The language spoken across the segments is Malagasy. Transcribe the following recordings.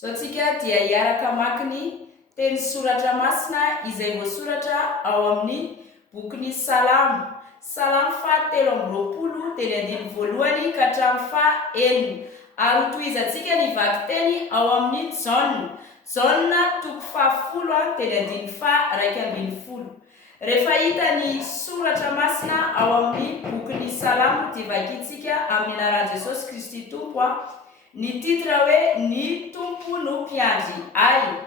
Saotsika dia hiaraka mamaky ny teny soratra masina izay voasoratra ao amin'ny bokin'ny Salamo. Salamo fahatelo amby roapolo teny andiny voalohany ka hatramin'ny fahaenina. Ary tohizantsika ny vaky teny ao amin'ny Jaona toko fahafolo teny andiny faharaika ambin'ny folo. Rehefa hita ny soratra masina ao amin'ny bokin'ny Salamo dia vakintsika amin'ny anaran'i Jesosy Kristy Tompo. Ny titra hoe ny Tompo no mpiandry ahy.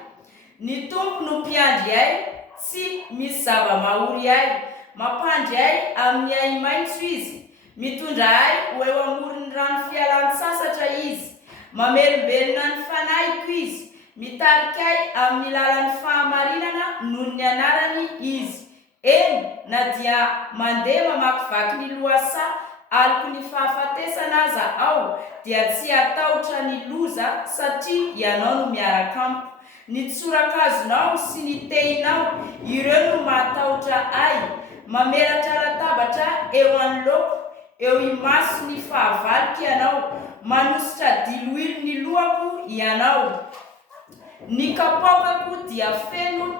Ny Tompo no mpiandry ahy, tsy misy zava-mahory ahy. Mampandry ahy amin'ny ahi maitso izy. Mitondra ahy ho eo amoron'ny rano fialan-tsasatra izy. Mamelombelona ny fanahiko izy. Mitarika ahy amin'ny lalan'ny fahamarinana noho ny anarany izy. Eny na dia mandeha mamakivaky ny lohasaha aloko ny fahafatesana aza aho, dia tsy atahotra ny loza satria ianao no miaraka amiko. Ny tsorakazonao sy ny tehinao, ireo no matahotra ahy. Mamelatra latabatra eo anoloako, eo imaso ny fahavalika ianao. Manositra diloilo ny lohako ianao. Ny kapaokako dia feno,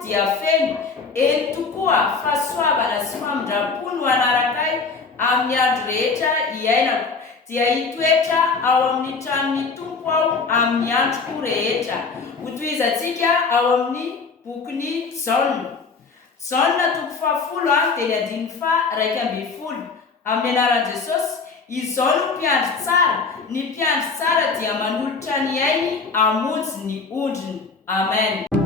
eny tokoa fahasoavana sy famindrapo no anarakay amin'ny andro rehetra iainako. Dia hitoetra ao amin'ny tranon'ny Tompo aho amin'ny androko rehetra. Hotohizantsika ao amin'ny bokin'ny Jaona toko fahafolo teny andiny faharaika ambin'ny folo. Amin'ny anaran'i Jesosy, izao no mpiandry tsara. Ny mpiandry tsara dia manolotra ny ainy, hamonjy ny ondriny. Amen.